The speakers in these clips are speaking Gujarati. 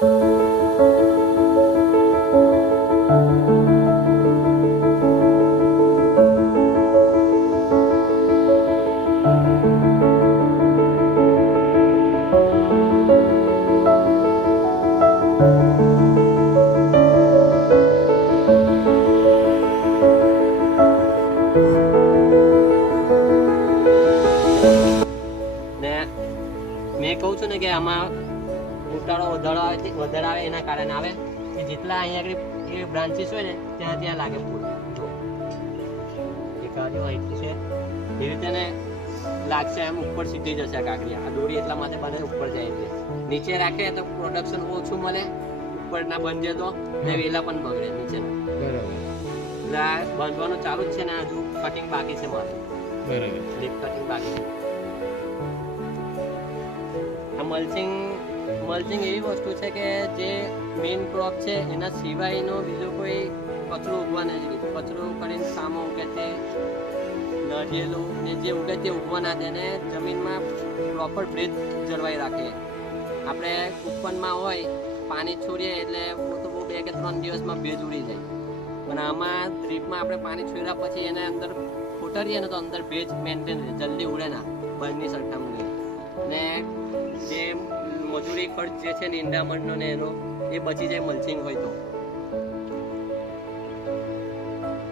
મેં કહું છું ને કે આમાં ઉતારો વધારે આવે એના કારણે આવે કે જેટલા અહીંયા આગળ એ બ્રાન્ચીસ હોય ને ત્યાં લાગે ફૂલ. જો એક આજુ અહીંથી છે એ રીતે ને લાગશે એમ ઉપર સીધી જશે કાકડી. આ દોરી એટલા માટે બને ઉપર જાય એટલે નીચે રાખે તો પ્રોડક્શન ઓછું મળે, ઉપર ના બંધે તો વેલા પણ બગડે નીચે. એટલે આ બાંધવાનું ચાલુ જ છે ને હજુ કટિંગ બાકી છે મારે. બરાબર, લીપ કટિંગ બાકી છે. મલ્ચિંગ એવી વસ્તુ છે કે જે મેઇન ક્રોપ છે એના સિવાયનો બીજો કોઈ કચરો ઉગવા નથી દીધું. કચરો કરીને સામો ઉગે તે નરિયેલું ને જે ઉગે તે ઉગવા ના દે ને જમીનમાં પ્રોપર ભેજ જળવાઈ રાખે. આપણે કૂપનમાં હોય પાણી છોડીએ એટલે તો બહુ 2 કે 3 દિવસમાં ભેજ ઉડી જાય, અને આમાં ડ્રીપમાં આપણે પાણી છોડ્યા પછી એને અંદર ફોટરીએ ને તો અંદર ભેજ મેન્ટેન રહે, જલ્દી ઉડે ના બહારની સરખામણી. ને જે મજૂરી ખર્ચ જે છે નિંદામણનો ને એનો એ બચી જાય મલ્ચિંગ હોય તો.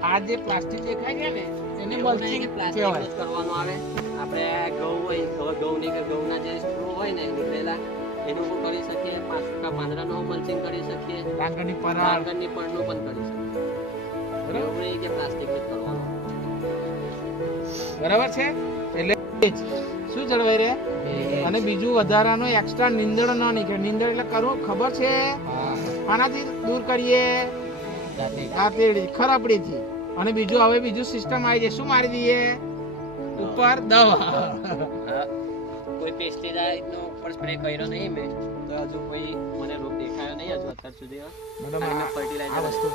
આ જે પ્લાસ્ટિક દેખાય છે ને એને મલ્ચિંગ પ્લાસ્ટિક કરવાનું આવે. આપણે ઘઉં હોય ઘઉંની કે ઘઉંના જે સ્ટ્રો હોય ને નીકળેલા એનું પણ કરી શકીએ, સૂકા પાંદડાનું મલ્ચિંગ કરી શકીએ, ડાંગરની પણનું પણ કરી શકીએ. બરાબર કે પ્લાસ્ટિક જ કરવાનું. બરાબર છે. એટલે શું જળવાઈ રહે, અને બીજું વધારાનો એક્સ્ટ્રા નીંદણ ન નીકળે. નીંદણ એટલે કરવું ખબર છે, આનાથી દૂર કરીએ દાંતેડી ખરાબડીથી. અને બીજું હવે બીજું સિસ્ટમ આવી જાય, શું મારી દઈએ ઉપર દવા. કોઈ પેસ્ટિસાઇડનો ઉપર સ્પ્રે કર્યો નહીં મેં, તો હજુ કોઈ મને રોગ દેખાયો નહીં હજુ અત્યાર સુધી. મેડમ આ વસ્તુ